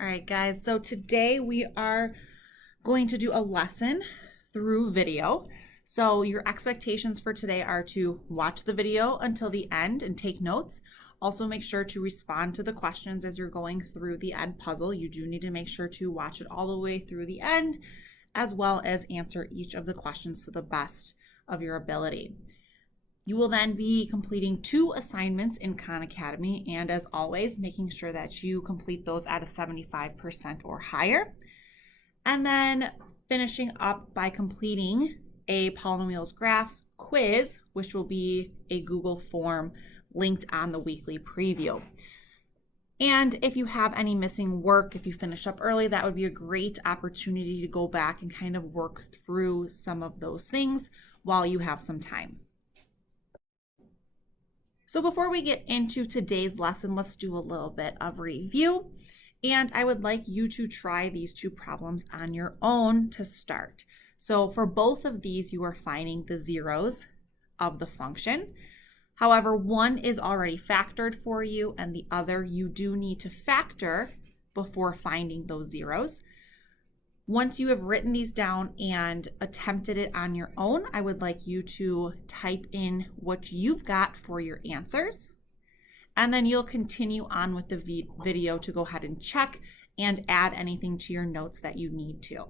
All right, guys, so today we are going to do a lesson through video. So your expectations for today are to watch the video until the end and take notes. Also make sure to respond to the questions as you're going through the ed puzzle. You do need to make sure to watch it all the way through the end, as well as answer each of the questions to the best of your ability. You will then be completing 2 assignments in Khan Academy, and as always, making sure that you complete those at a 75% or higher. And then finishing up by completing a polynomials graphs quiz, which will be a Google form linked on the weekly preview. And if you have any missing work, if you finish up early, that would be a great opportunity to go back and kind of work through some of those things while you have some time. So before we get into today's lesson, let's do a little bit of review. And I would like you to try these 2 problems on your own to start. So for both of these, you are finding the zeros of the function. However, one is already factored for you and the other you do need to factor before finding those zeros. Once you have written these down and attempted it on your own, I would like you to type in what you've got for your answers. And then you'll continue on with the video to go ahead and check and add anything to your notes that you need to.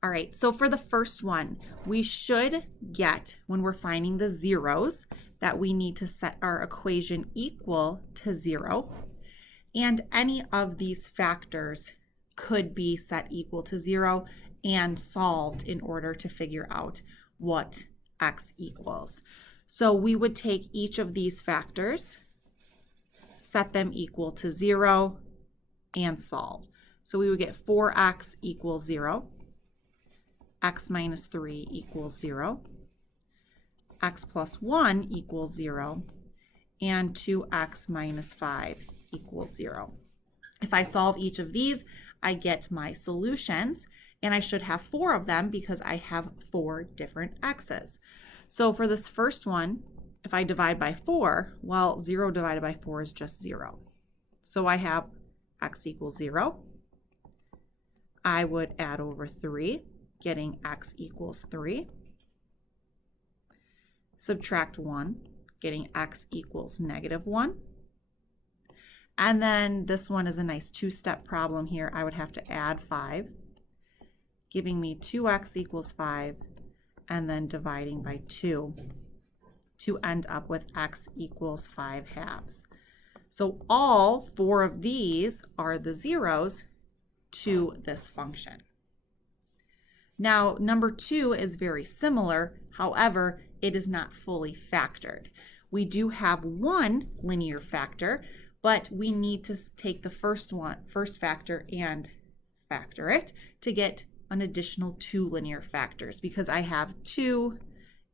All right, so for the first one, we should get, when we're finding the zeros, that we need to set our equation equal to 0. And any of these factors could be set equal to 0 and solved in order to figure out what x equals. So we would take each of these factors, set them equal to 0, and solve. So we would get 4x equals 0, x minus 3 equals 0, x plus 1 equals 0, and 2x minus 5 equals 0. If I solve each of these, I get my solutions, and I should have 4 of them because I have 4 different x's. So for this first one, if I divide by 4, well, 0 divided by 4 is just 0. So I have x equals 0. I would add over 3, getting x equals 3. Subtract 1, getting x equals negative 1. And then this one is a nice 2-step problem here. I would have to add 5, giving me 2x equals 5, and then dividing by 2 to end up with x equals 5 halves. So all 4 of these are the zeros to this function. Now, number 2 is very similar. However, it is not fully factored. We do have one linear factor, but we need to take the first factor and factor it to get an additional 2 linear factors. Because I have 2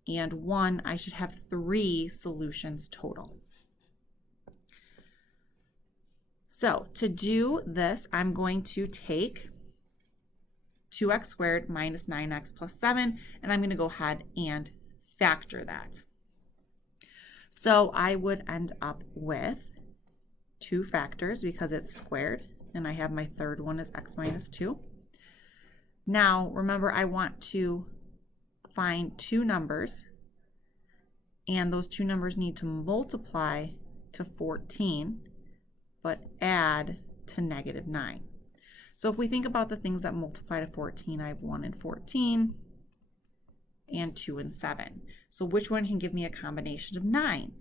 and 1, I should have 3 solutions total. So to do this, I'm going to take 2x squared minus 9x plus 7, and I'm going to go ahead and factor that. So I would end up with 2 factors because it's squared, and I have my third one is x minus 2. Now, remember, I want to find 2 numbers, and those 2 numbers need to multiply to 14, but add to negative 9. So if we think about the things that multiply to 14, I have 1 and 14, and 2 and 7. So which one can give me a combination of 9?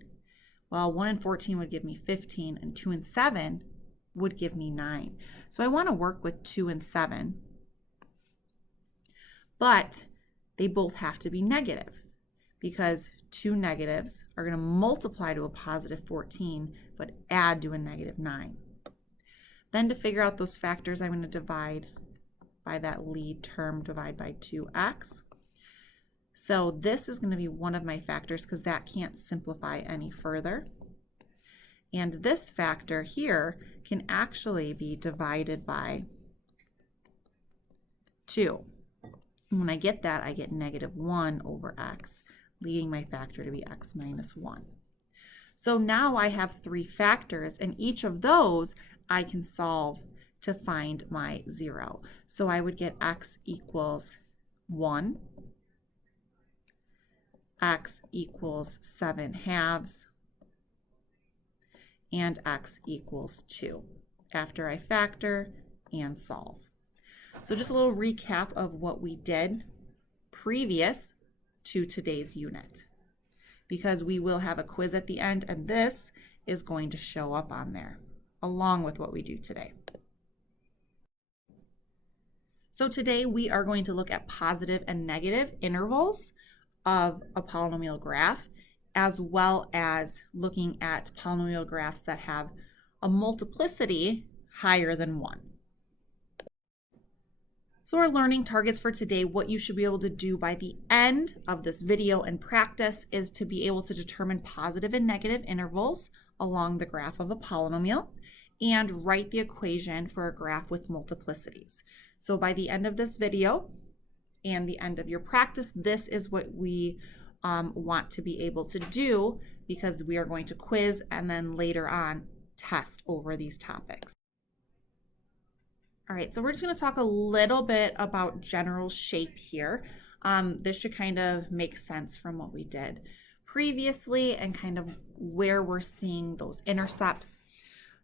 Well, 1 and 14 would give me 15, and 2 and 7 would give me 9. So I want to work with 2 and 7, but they both have to be negative because 2 negatives are going to multiply to a positive 14, but add to a negative 9. Then to figure out those factors, I'm going to divide by that lead term, divide by 2x. So this is going to be one of my factors because that can't simplify any further. And this factor here can actually be divided by 2. And when I get that, I get negative 1 over x, leaving my factor to be x minus 1. So now I have 3 factors, and each of those I can solve to find my 0. So I would get x equals 1, x equals 7/2, and x equals 2 after I factor and solve. So just a little recap of what we did previous to today's unit, because we will have a quiz at the end, and this is going to show up on there along with what we do today. So today we are going to look at positive and negative intervals of a polynomial graph, as well as looking at polynomial graphs that have a multiplicity higher than 1. So our learning targets for today, what you should be able to do by the end of this video and practice, is to be able to determine positive and negative intervals along the graph of a polynomial and write the equation for a graph with multiplicities. So by the end of this video and the end of your practice, this is what we want to be able to do, because we are going to quiz and then later on test over these topics. All right, so we're just going to talk a little bit about general shape here. This should kind of make sense from what we did previously and kind of where we're seeing those intercepts.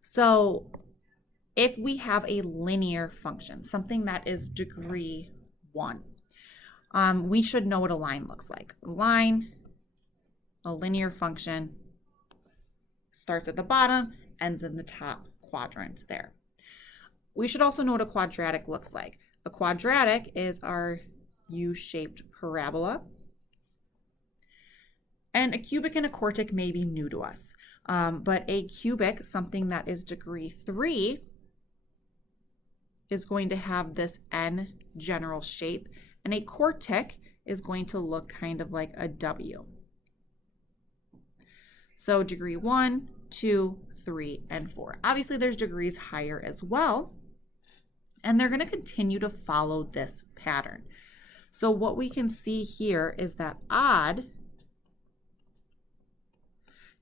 So if we have a linear function, something that is degree 1, we should know what a line looks like. A linear function, starts at the bottom, ends in the top quadrant there. We should also know what a quadratic looks like. A quadratic is our U-shaped parabola. And a cubic and a quartic may be new to us. But a cubic, something that is degree 3, is going to have this N general shape. And a quartic is going to look kind of like a W. So degree 1, 2, 3, and 4. Obviously, there's degrees higher as well. And they're going to continue to follow this pattern. So what we can see here is that odd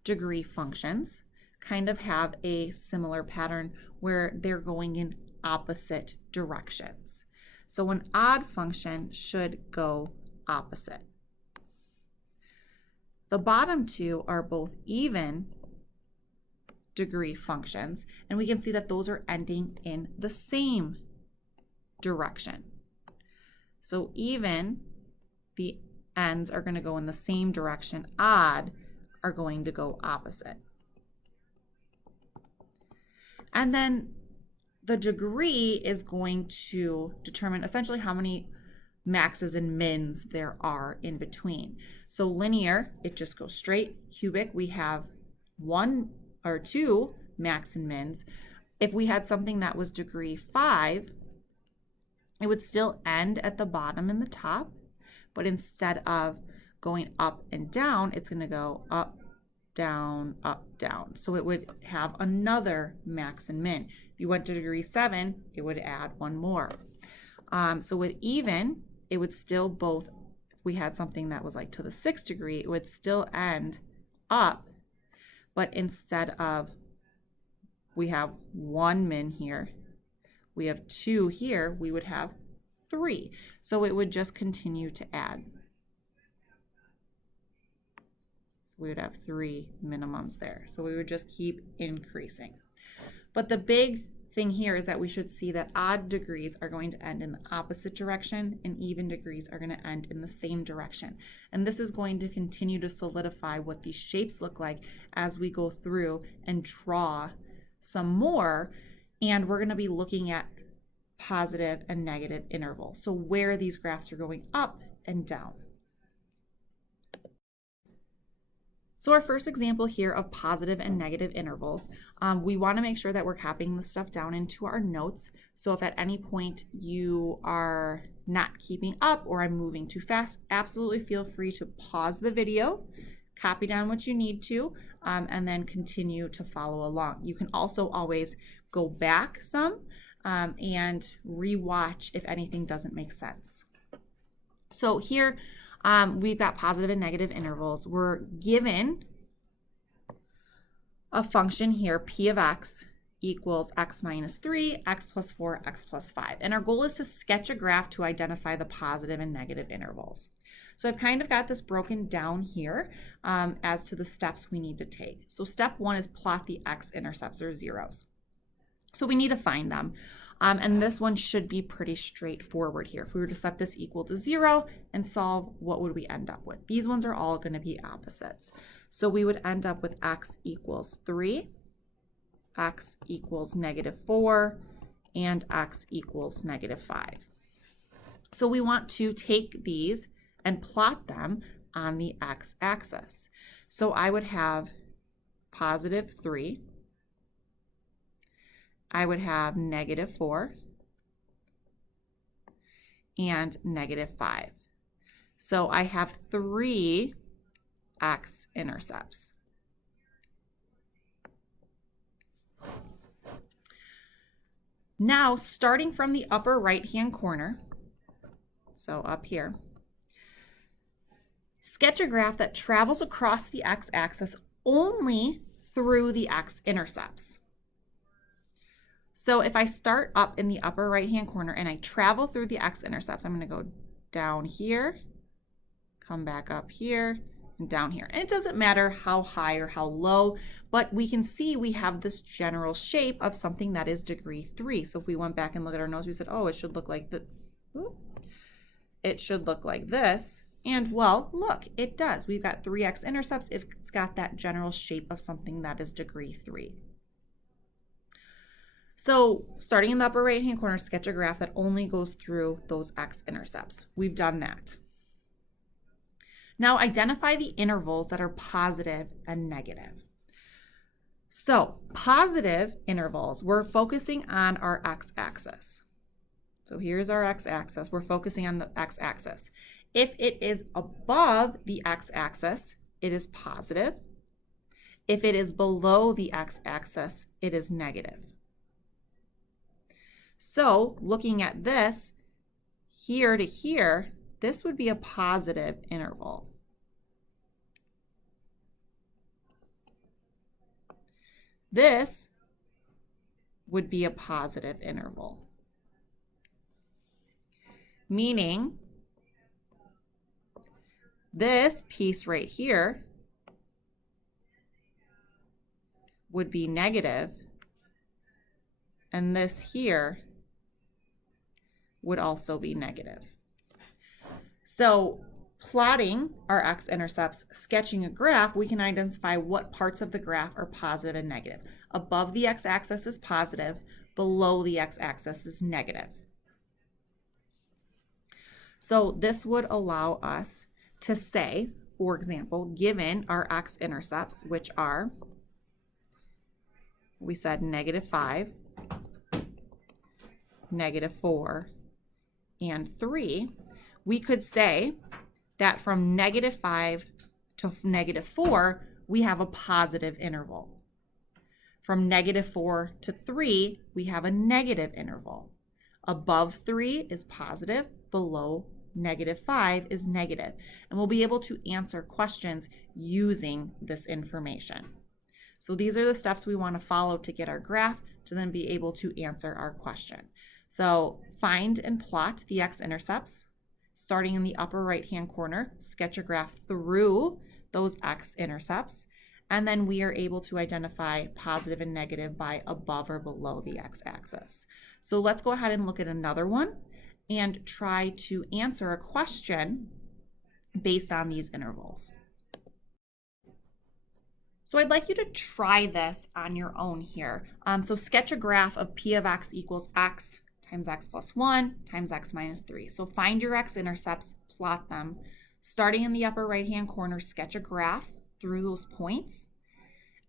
degree functions kind of have a similar pattern where they're going in opposite directions. So an odd function should go opposite. The bottom two are both even degree functions, and we can see that those are ending in the same direction. So even, the ends are going to go in the same direction. Odd are going to go opposite. And then the degree is going to determine essentially how many maxes and mins there are in between. So linear, it just goes straight. Cubic, we have 1 or 2 max and mins. If we had something that was degree 5, it would still end at the bottom and the top, but instead of going up and down, it's going to go up, down, up, down. So it would have another max and min. If you went to degree 7, it would add 1 more. So with even, it would still both, if we had something that was like to the 6th degree, it would still end up, but instead of, we have 1 min here, we have 2 here, we would have 3. So it would just continue to add. So we would have 3 minimums there. So we would just keep increasing. But the big thing here is that we should see that odd degrees are going to end in the opposite direction and even degrees are going to end in the same direction. And this is going to continue to solidify what these shapes look like as we go through and draw some more. And we're going to be looking at positive and negative intervals. So where these graphs are going up and down. So our first example here of positive and negative intervals, we want to make sure that we're copying the stuff down into our notes. So if at any point you are not keeping up or I'm moving too fast, absolutely feel free to pause the video, copy down what you need to, and then continue to follow along. You can also always go back some and rewatch if anything doesn't make sense. So here we've got positive and negative intervals. We're given a function here, p of x equals x minus 3, x plus 4, x plus 5. And our goal is to sketch a graph to identify the positive and negative intervals. So I've kind of got this broken down here as to the steps we need to take. So step 1 is plot the x-intercepts or zeros. So we need to find them. And this one should be pretty straightforward here. If we were to set this equal to 0 and solve, what would we end up with? These ones are all going to be opposites. So we would end up with x equals 3, x equals negative 4, and x equals negative 5. So we want to take these and plot them on the x-axis. So I would have positive 3. I would have negative 4 and negative 5. So I have 3 x-intercepts. Now, starting from the upper right-hand corner, so up here, sketch a graph that travels across the x-axis only through the x-intercepts. So if I start up in the upper right-hand corner and I travel through the x-intercepts, I'm going to go down here, come back up here, and down here. And it doesn't matter how high or how low, but we can see we have this general shape of something that is degree 3. So if we went back and look at our nose, we said, oh, it should look like it should look like this. And well, look, it does. We've got 3 x-intercepts. It's got that general shape of something that is degree 3. So starting in the upper right-hand corner, sketch a graph that only goes through those x-intercepts. We've done that. Now identify the intervals that are positive and negative. So positive intervals, we're focusing on our x-axis. So here's our x-axis. We're focusing on the x-axis. If it is above the x-axis, it is positive. If it is below the x-axis, it is negative. So looking at this, here to here, this would be a positive interval. This would be a positive interval. Meaning, this piece right here would be negative, and this here would also be negative. So plotting our x-intercepts, sketching a graph, we can identify what parts of the graph are positive and negative. Above the x-axis is positive, below the x-axis is negative. So this would allow us to say, for example, given our x-intercepts, which are, we said negative 5, negative 4, and 3, we could say that from negative 5 to negative 4, we have a positive interval. From negative 4 to 3, we have a negative interval. Above 3 is positive, below negative 5 is negative. And we'll be able to answer questions using this information. So these are the steps we want to follow to get our graph to then be able to answer our question. So find and plot the x-intercepts. Starting in the upper right-hand corner, sketch a graph through those x-intercepts, and then we are able to identify positive and negative by above or below the x-axis. So let's go ahead and look at another one and try to answer a question based on these intervals. So I'd like you to try this on your own here. So sketch a graph of p of x equals x times x plus 1 times x minus 3. So find your x-intercepts, plot them. Starting in the upper right-hand corner, sketch a graph through those points.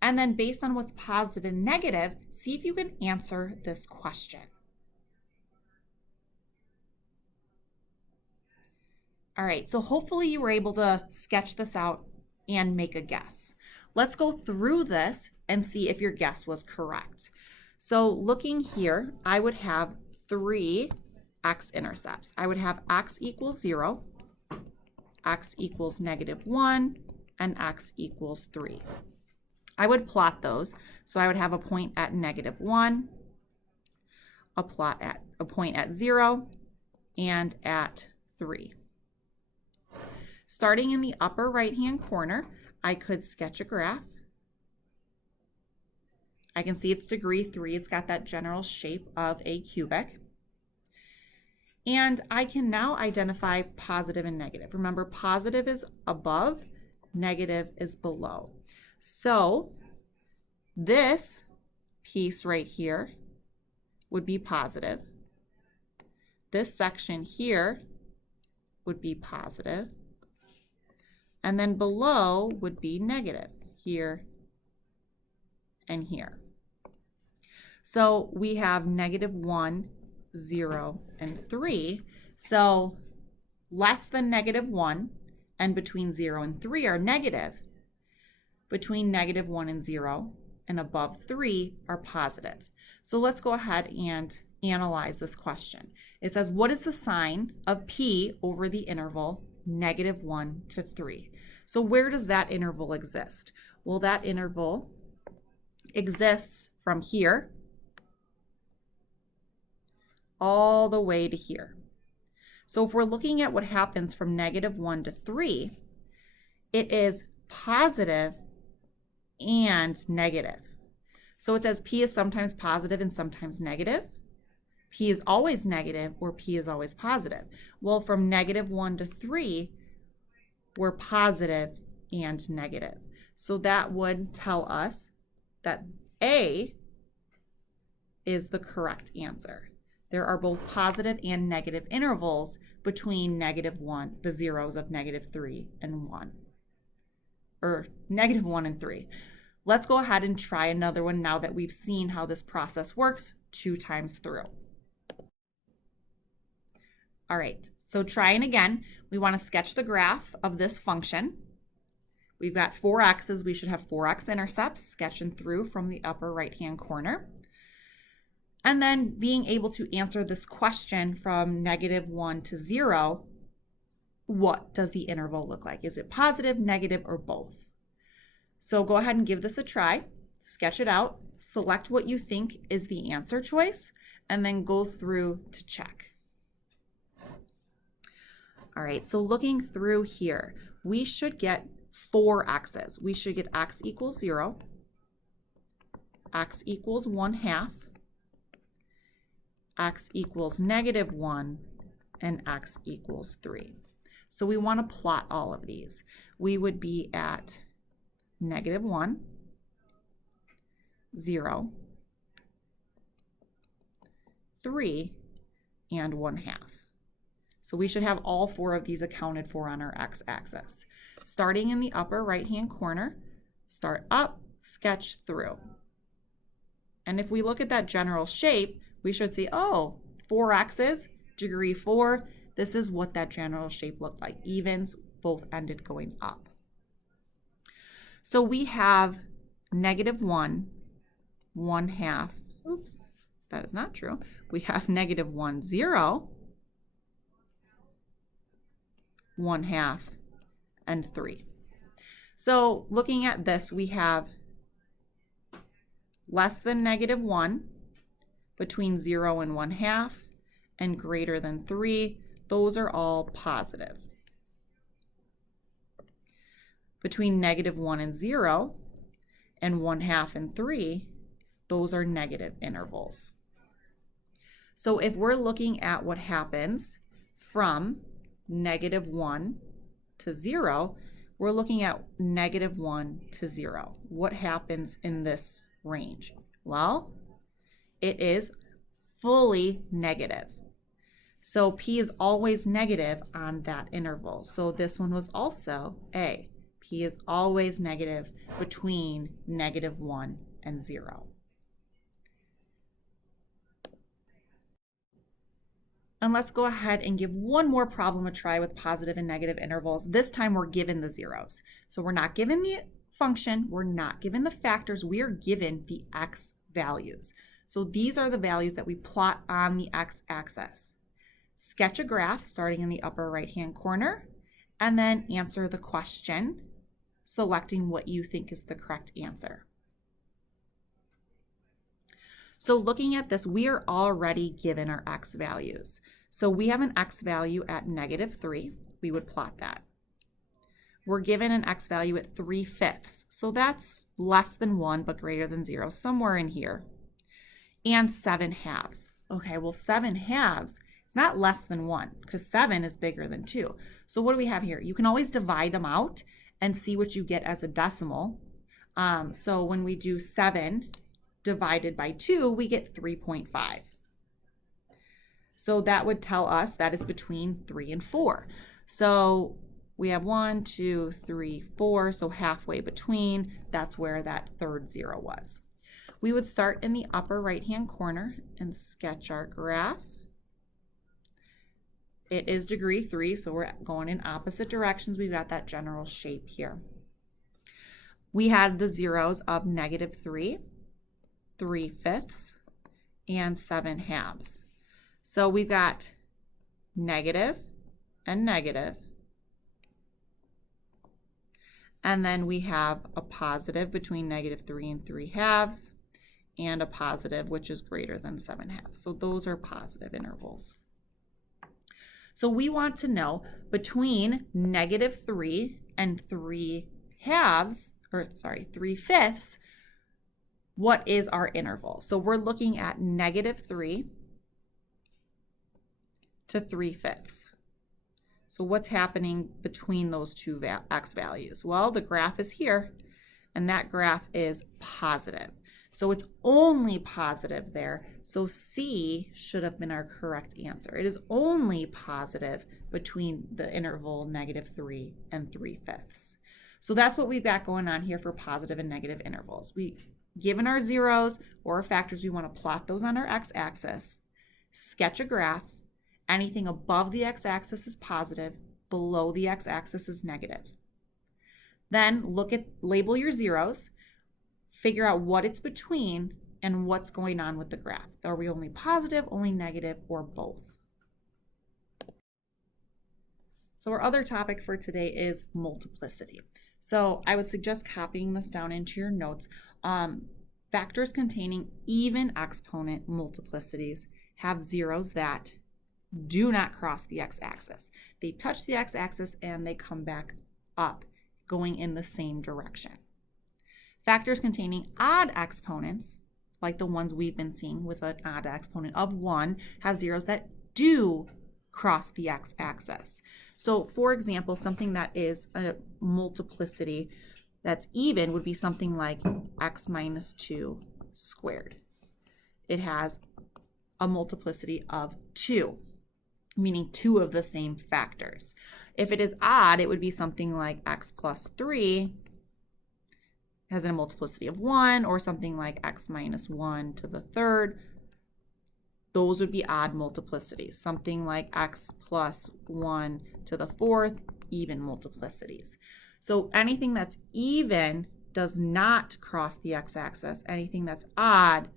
And then based on what's positive and negative, see if you can answer this question. All right, so hopefully you were able to sketch this out and make a guess. Let's go through this and see if your guess was correct. So looking here, I would have 3 x-intercepts. I would have x equals 0, x equals negative 1, and x equals 3. I would plot those. So I would have a point at -1, a point at 0, and at 3. Starting in the upper right-hand corner, I could sketch a graph. I can see it's degree 3. It's got that general shape of a cubic. And I can now identify positive and negative. Remember, positive is above, negative is below. So this piece right here would be positive. This section here would be positive. And then below would be negative, here and here. So we have -1, 0, and 3. So less than -1 and between 0 and 3 are negative. Between -1 and 0 and above 3 are positive. So let's go ahead and analyze this question. It says, what is the sign of P over the interval -1 to 3? So where does that interval exist? Well, that interval exists from here all the way to here. So if we're looking at what happens from -1 to 3, it is positive and negative. So it says P is sometimes positive and sometimes negative. P is always negative or P is always positive. Well, from -1 to 3, we're positive and negative. So that would tell us that A is the correct answer. There are both positive and negative intervals between -1, the zeros of -3 and 1, or -1 and 3. Let's go ahead and try another one now that we've seen how this process works 2 times through. All right, so trying again, we want to sketch the graph of this function. We've got 4 x's. We should have 4 x-intercepts sketching through from the upper right-hand corner. And then being able to answer this question from -1 to 0, what does the interval look like? Is it positive, negative, or both? So go ahead and give this a try. Sketch it out. Select what you think is the answer choice, and then go through to check. All right, so looking through here, we should get 4 x's. We should get x equals 0, x equals 1/2, x equals -1, and x equals 3. So we want to plot all of these. We would be at -1, 0, 3, and 1/2. So we should have all 4 of these accounted for on our x-axis. Starting in the upper right-hand corner, start up, sketch through. And if we look at that general shape, we should see, oh, 4 x's, degree 4. This is what that general shape looked like. Evens, both ended going up. So we have -1, 1/2. Oops, that is not true. We have -1, 0, 1/2, and 3. So looking at this, we have less than -1, between 0 and 1/2, and greater than 3. Those are all positive. Between -1 and 0, and 1/2 and 3, those are negative intervals. So if we're looking at what happens from -1 to 0, we're looking at -1 to 0. What happens in this range? Well, it is fully negative. So P is always negative on that interval. So this one was also A. P is always negative between -1 and 0. And let's go ahead and give one more problem a try with positive and negative intervals. This time we're given the zeros. So we're not given the function, we're not given the factors, we are given the x values. So these are the values that we plot on the x-axis. Sketch a graph starting in the upper right-hand corner, and then answer the question selecting what you think is the correct answer. So looking at this, we are already given our x values. So we have an x value at -3. We would plot that. We're given an x value at 3/5. So that's less than 1 but greater than 0, somewhere in here. And 7/2. Okay, well 7/2, it's not less than 1 because 7 is bigger than 2. So what do we have here? You can always divide them out and see what you get as a decimal. So when we do 7 divided by 2, we get 3.5. So that would tell us that it's between 3 and 4. So we have 1, 2, 3, 4, so halfway between, that's where that third 0 was. We would start in the upper right-hand corner and sketch our graph. It is degree 3, so we're going in opposite directions. We've got that general shape here. We had the zeros of -3, 3/5, and 7/2. So we've got negative and negative. And then we have a positive between -3 and 3/2, and a positive, which is greater than 7/2. So those are positive intervals. So we want to know between -3 and 3/5, what is our interval? So we're looking at -3 to 3/5. So what's happening between those two x values? Well, the graph is here, and that graph is positive. So it's only positive there. So C should have been our correct answer. It is only positive between the interval -3 and 3/5. So that's what we've got going on here for positive and negative intervals. Given our zeros or our factors, we want to plot those on our x-axis, sketch a graph. Anything above the x-axis is positive, below the x-axis is negative. Then label your zeros, figure out what it's between, and what's going on with the graph. Are we only positive, only negative, or both? So our other topic for today is multiplicity. So I would suggest copying this down into your notes. Factors containing even exponent multiplicities have zeros that do not cross the x-axis. They touch the x-axis and they come back up, going in the same direction. Factors containing odd exponents, like the ones we've been seeing with an odd exponent of 1, have zeros that do cross the x-axis. So for example, something that is a multiplicity that's even would be something like x minus 2 squared. It has a multiplicity of 2, meaning 2 of the same factors. If it is odd, it would be something like x plus 3 has a multiplicity of 1, or something like x minus 1 to the third. Those would be odd multiplicities. Something like x plus 1 to the fourth, even multiplicities. So anything that's even does not cross the x-axis. Anything that's odd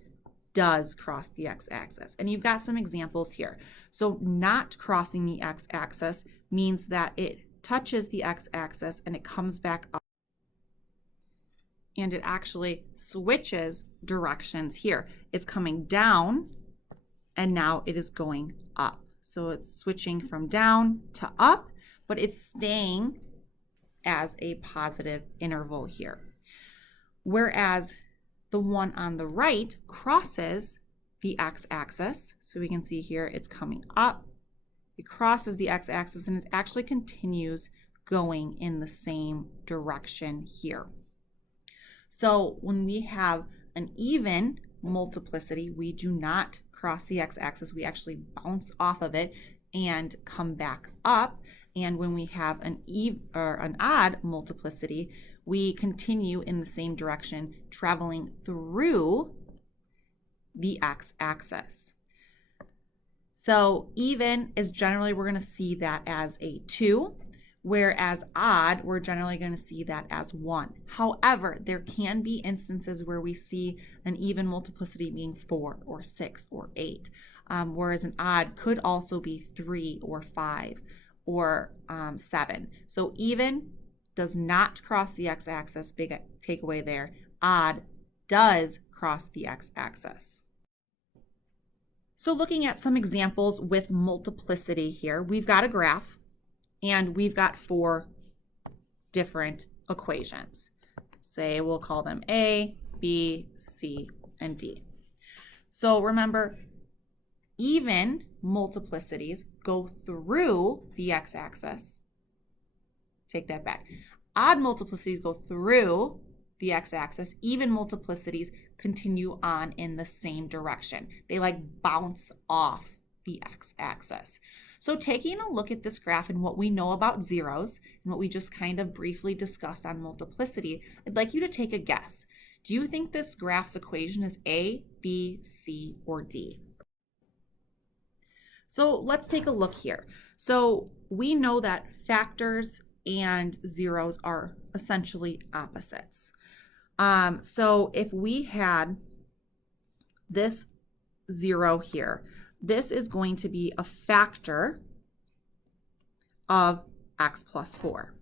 does cross the x-axis. And you've got some examples here. So not crossing the x-axis means that it touches the x-axis and it comes back up. And it actually switches directions here. It's coming down and now it is going up. So it's switching from down to up, but it's staying as a positive interval here. Whereas the one on the right crosses the x-axis. So we can see here it's coming up. It crosses the x-axis and it actually continues going in the same direction here. So when we have an even multiplicity, we do not cross the x-axis. We actually bounce off of it and come back up. And when we have an odd multiplicity, we continue in the same direction, traveling through the x-axis. So even is generally, we're going to see that as a 2. Whereas odd, we're generally going to see that as 1. However, there can be instances where we see an even multiplicity being 4 or 6 or 8, whereas an odd could also be 3 or 5 or 7. So even does not cross the x-axis, big takeaway there. Odd does cross the x-axis. So looking at some examples with multiplicity here, we've got a graph and we've got 4 different equations. Say we'll call them A, B, C, and D. So remember, even multiplicities go through the x-axis. Take that back. Odd multiplicities go through the x-axis. Even multiplicities continue on in the same direction. They like bounce off the x-axis. So taking a look at this graph and what we know about zeros and what we just kind of briefly discussed on multiplicity, I'd like you to take a guess. Do you think this graph's equation is A, B, C, or D? So let's take a look here. So we know that factors and zeros are essentially opposites. So if we had this 0 here, this is going to be a factor of x plus 4.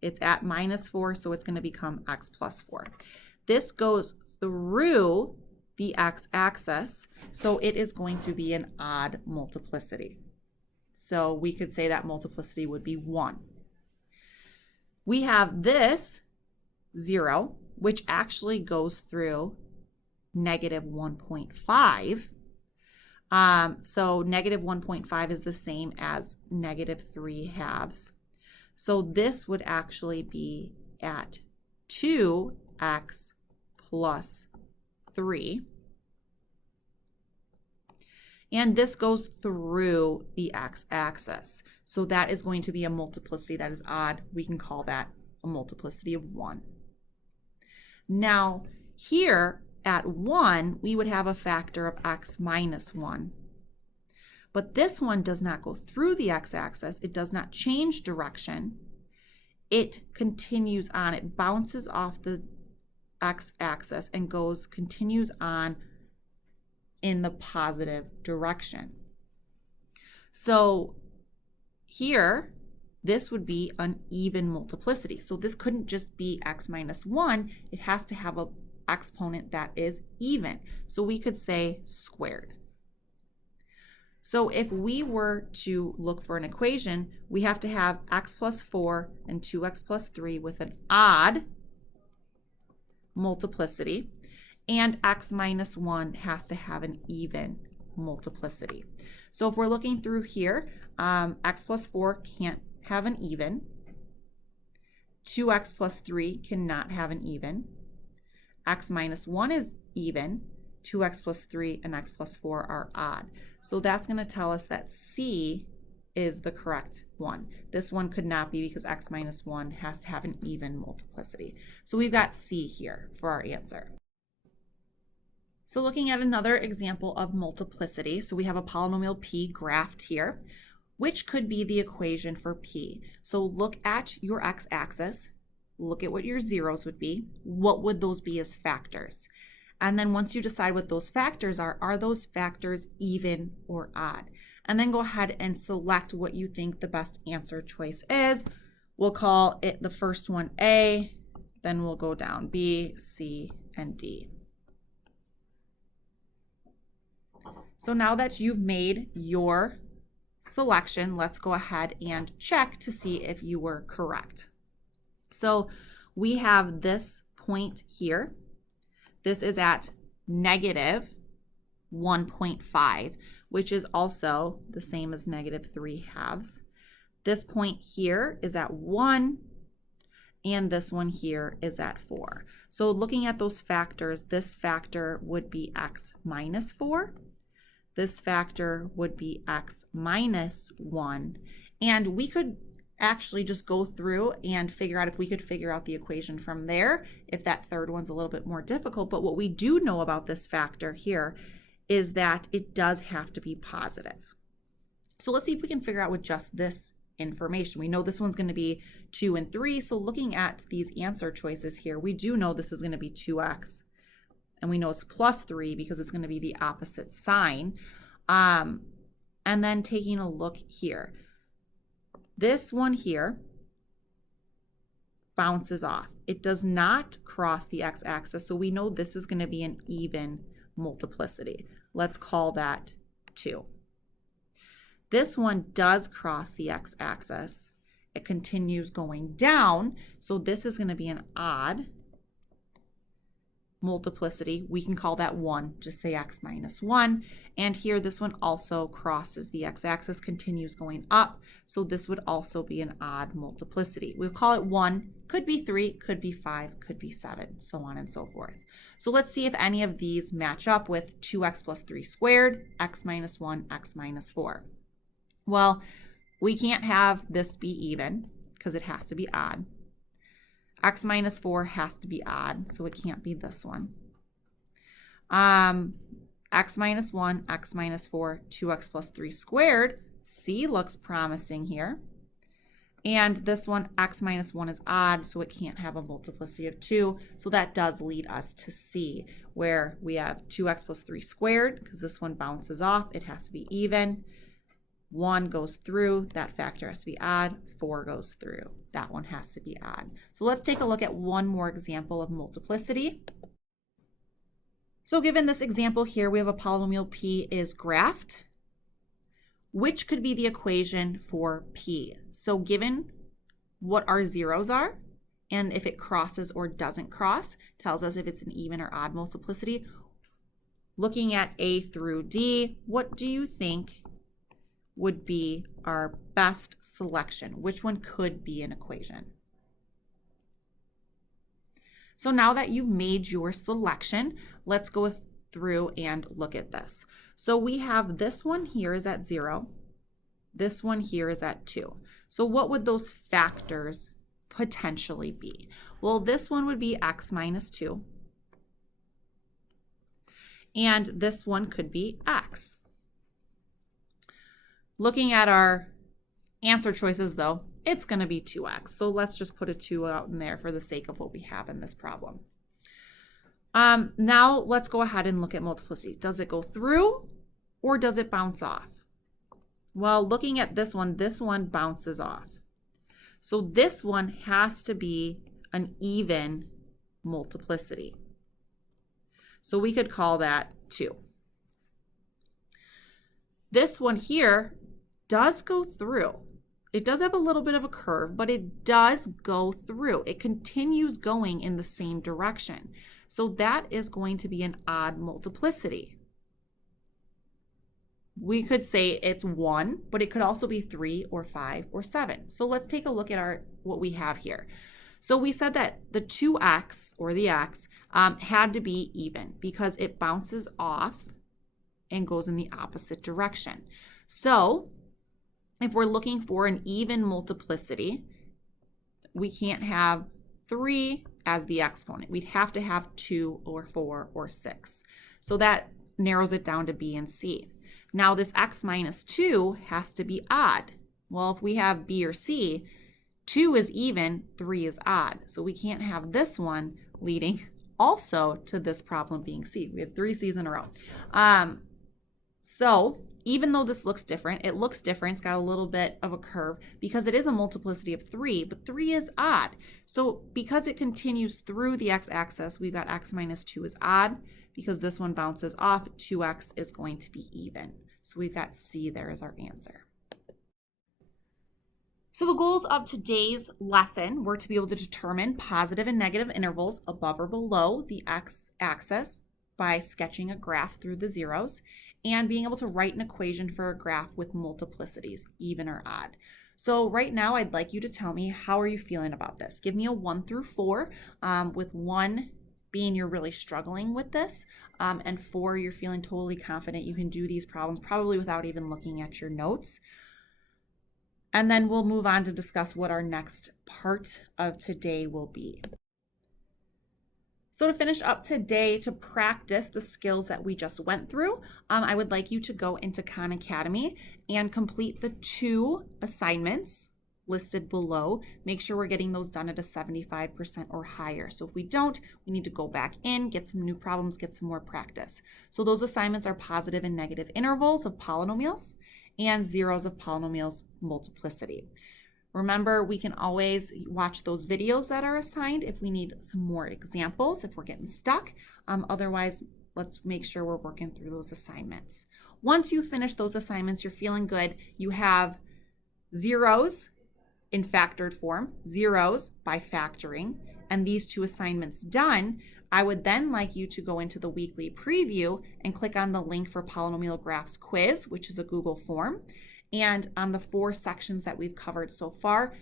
It's at -4, so it's going to become x plus 4. This goes through the x-axis, so it is going to be an odd multiplicity. So we could say that multiplicity would be 1. We have this 0, which actually goes through -1.5. So -1.5 is the same as -3/2. So this would actually be at 2x plus 3. And this goes through the x-axis. So that is going to be a multiplicity that is odd. We can call that a multiplicity of 1. Now, here at 1, we would have a factor of x minus 1. But this one does not go through the x-axis. It does not change direction. It continues on. It bounces off the x-axis and continues on in the positive direction. So here, this would be an even multiplicity. So this couldn't just be x minus 1. It has to have an exponent that is even. So we could say squared. So if we were to look for an equation, we have to have x plus 4 and 2x plus 3 with an odd multiplicity, and x minus 1 has to have an even multiplicity. So if we're looking through here, x plus 4 can't have an even. 2x plus 3 cannot have an even. X minus 1 is even. 2x plus 3 and x plus 4 are odd. So that's going to tell us that C is the correct one. This one could not be because x minus 1 has to have an even multiplicity. So we've got C here for our answer. So looking at another example of multiplicity, so we have a polynomial p graphed here, which could be the equation for p. So look at your x-axis, look at what your zeros would be. What would those be as factors? And then once you decide what those factors are those factors even or odd? And then go ahead and select what you think the best answer choice is. We'll call it the first one A, then we'll go down B, C, and D. So now that you've made your selection, let's go ahead and check to see if you were correct. So we have this point here. This is at -1.5, which is also the same as -3/2. This point here is at 1, and this one here is at 4. So looking at those factors, this factor would be x minus 4. This factor would be x minus 1. And we could actually just go through and figure out if we could figure out the equation from there, if that third one's a little bit more difficult. But what we do know about this factor here is that it does have to be positive. So let's see if we can figure out with just this information. We know this one's going to be 2 and 3. So looking at these answer choices here, we do know this is going to be 2x. And we know it's plus 3 because it's going to be the opposite sign. And then taking a look here. This one here bounces off. It does not cross the x-axis, so we know this is going to be an even multiplicity. Let's call that 2. This one does cross the x-axis. It continues going down, so this is going to be an odd multiplicity. We can call that 1, just say x minus 1. And here this one also crosses the x-axis, continues going up, so this would also be an odd multiplicity. We'll call it 1, could be 3, could be 5, could be 7, so on and so forth. So let's see if any of these match up with 2x plus 3 squared, x minus 1, x minus 4. Well, we can't have this be even because it has to be odd. X minus 4 has to be odd, so it can't be this one. X minus 1, x minus 4, 2x plus 3 squared. C looks promising here. And this one, x minus 1 is odd, so it can't have a multiplicity of 2. So that does lead us to C, where we have 2x plus 3 squared, because this one bounces off. It has to be even. 1 goes through, that factor has to be odd, 4 goes through, that one has to be odd. So let's take a look at one more example of multiplicity. So given this example here, we have a polynomial P is graphed. Which could be the equation for P? So given what our zeros are, and if it crosses or doesn't cross, tells us if it's an even or odd multiplicity. Looking at A through D, what do you think would be our best selection? Which one could be an equation? So now that you've made your selection, let's go through and look at this. So we have this one here is at 0. This one here is at 2. So what would those factors potentially be? Well, this one would be x minus 2. And this one could be x. Looking at our answer choices, though, it's going to be 2x. So let's just put a 2 out in there for the sake of what we have in this problem. Now let's go ahead and look at multiplicity. Does it go through or does it bounce off? Well, looking at this one bounces off. So this one has to be an even multiplicity. So we could call that 2. This one here does go through. It does have a little bit of a curve, but it does go through. It continues going in the same direction. So that is going to be an odd multiplicity. We could say it's 1, but it could also be 3 or 5 or 7. So let's take a look at what we have here. So we said that the 2x or the x had to be even because it bounces off and goes in the opposite direction. So if we're looking for an even multiplicity, we can't have 3 as the exponent. We'd have to have 2 or 4 or 6. So that narrows it down to B and C. Now this x minus 2 has to be odd. Well, if we have B or C, 2 is even, 3 is odd. So we can't have this one leading also to this problem being C. We have 3 C's in a row. So even though this looks different, it looks different. It's got a little bit of a curve because it is a multiplicity of 3, but 3 is odd. So because it continues through the x-axis, we've got x minus 2 is odd. Because this one bounces off, 2x is going to be even. So we've got C there as our answer. So the goals of today's lesson were to be able to determine positive and negative intervals above or below the x-axis by sketching a graph through the zeros, and being able to write an equation for a graph with multiplicities, even or odd. So right now, I'd like you to tell me, how are you feeling about this? Give me a 1 through 4, with 1 being you're really struggling with this, and 4, you're feeling totally confident you can do these problems, probably without even looking at your notes. And then we'll move on to discuss what our next part of today will be. So to finish up today, to practice the skills that we just went through, I would like you to go into Khan Academy and complete the 2 assignments listed below. Make sure we're getting those done at a 75% or higher. So if we don't, we need to go back in, get some new problems, get some more practice. So those assignments are positive and negative intervals of polynomials and zeros of polynomials multiplicity. Remember, we can always watch those videos that are assigned if we need some more examples, if we're getting stuck. Otherwise, let's make sure we're working through those assignments. Once you finish those assignments, you're feeling good. You have zeros in factored form, zeros by factoring, and these two assignments done. I would then like you to go into the weekly preview and click on the link for polynomial graphs quiz, which is a Google form. And on the 4 sections that we've covered so far,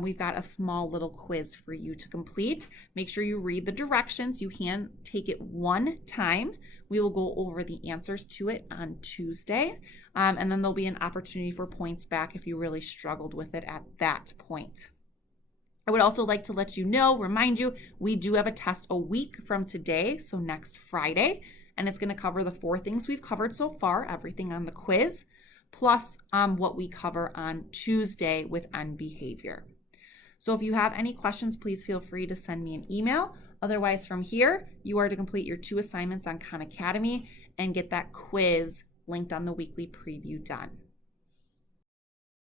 we've got a small little quiz for you to complete. Make sure you read the directions. You can take it one time. We will go over the answers to it on Tuesday. And then there'll be an opportunity for points back if you really struggled with it at that point. I would also like to let you know, remind you, we do have a test a week from today, so next Friday, and it's going to cover the 4 things we've covered so far, everything on the quiz, plus what we cover on Tuesday with end behavior. So if you have any questions, please feel free to send me an email. Otherwise, from here, you are to complete your 2 assignments on Khan Academy and get that quiz linked on the weekly preview done.